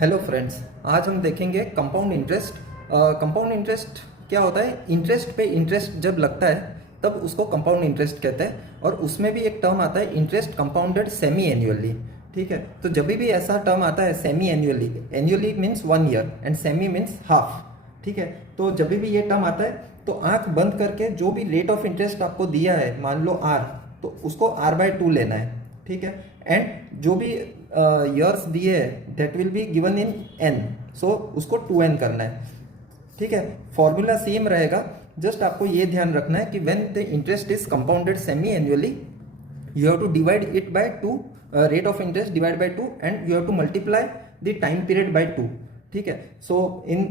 Hello friends, आज हम देखेंगे कंपाउंड इंटरेस्ट। कंपाउंड इंटरेस्ट क्या होता है? इंटरेस्ट पे इंटरेस्ट जब लगता है तब उसको कंपाउंड इंटरेस्ट कहते हैं। और उसमें भी एक टर्म आता है इंटरेस्ट कंपाउंडेड सेमी एनुअली। ठीक है, तो जब भी ऐसा टर्म आता है semi annually, annually means 1 year and semi means half. ठीक है, तो जब भी ये टर्म आता है तो आंख बंद करके जो भी रेट ऑफ इंटरेस्ट आपको दिया है, मान लो आर, तो उसको r/2 लेना है। ठीक है, एंड जो भी ईयर्स दिए है that will be given in n, सो उसको 2n करना है। ठीक है, फॉर्मूला सेम रहेगा, जस्ट आपको ये ध्यान रखना है कि when the interest is compounded semi annually you have to divide it by 2, rate of interest divided by 2, and you have to multiply the time period by 2. ठीक है, so in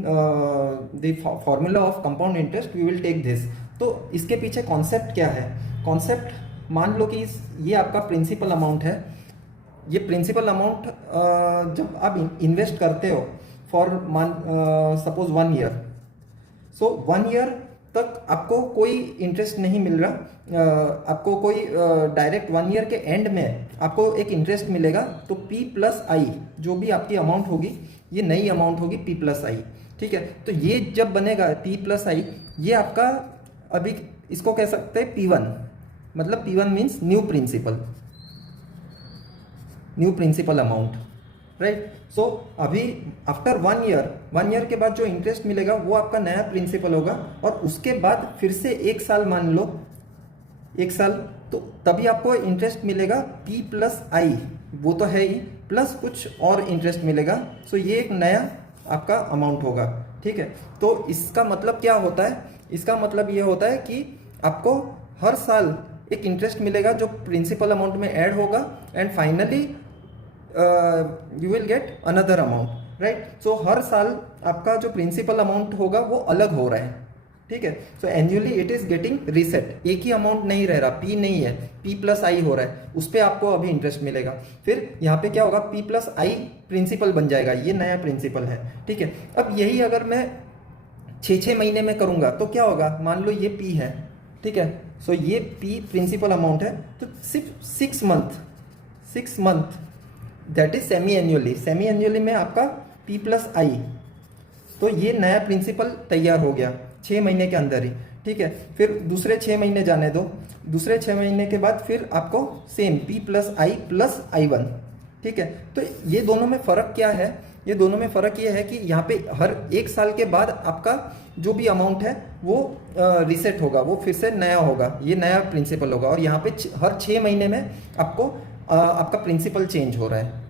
the formula of compound interest we will take this. तो इसके पीछे concept क्या है? Concept मान लो कि ये आपका प्रिंसिपल अमाउंट है। ये प्रिंसिपल अमाउंट जब आप इन्वेस्ट करते हो for suppose 1 year, so 1 year तक आपको कोई इंटरेस्ट नहीं मिल रहा। आपको कोई डायरेक्ट 1 ईयर के एंड में आपको एक इंटरेस्ट मिलेगा। तो P+I जो भी आपकी अमाउंट होगी, ये नई अमाउंट होगी P+I। ठीक है, तो ये जब बनेगा P+I, ये आपका अभी इसको कह सकते हैं P1, मतलब P1 means new principal amount, right. So अभी आफ्टर 1 ईयर के बाद जो इंटरेस्ट मिलेगा वो आपका नया प्रिंसिपल होगा। और उसके बाद फिर से 1 साल, मान लो 1 साल, तो तभी आपको इंटरेस्ट मिलेगा P+I, वो तो है ही, प्लस कुछ और इंटरेस्ट मिलेगा। सो ये एक नया आपका अमाउंट होगा। ठीक है, तो इसका मतलब क्या होता है? इसका मतलब ये होता है कि आपको हर साल एक इंटरेस्ट मिलेगा जो प्रिंसिपल अमाउंट में ऐड होगा, and finally you will get another amount, right. So हर साल आपका जो प्रिंसिपल अमाउंट होगा वो अलग हो रहा है। ठीक है, so annually it is getting reset, एक ही अमाउंट नहीं रह रहा, P नहीं है, P+I हो रहा है, उस पर आपको अभी इंटरेस्ट मिलेगा। फिर यहाँ पे क्या होगा? P+I प्रिंसिपल बन जाएगा, ये नया प्रिंसिपल है। ठीक है, अब यही अगर मैं 6 महीने में करूँगा तो क्या होगा? मान लो ये P है, ठीक है, सो ये P प्रिंसिपल अमाउंट है, तो सिर्फ 6 month that is semi annually में आपका P+I, तो ये नया प्रिंसिपल तैयार हो गया 6 महीने के अंदर ही। ठीक है, फिर दूसरे 6 महीने जाने दो, दूसरे 6 महीने के बाद फिर आपको सेम P+I प्लस I1। ठीक है, तो ये दोनों में फ़र्क क्या है? ये दोनों में फ़र्क ये है कि यहाँ पे हर 1 साल के बाद आपका जो भी अमाउंट है वो रीसेट होगा, वो फिर से नया होगा, ये नया प्रिंसिपल होगा। और यहाँ पे हर 6 महीने में आपको आपका प्रिंसिपल चेंज हो रहा है।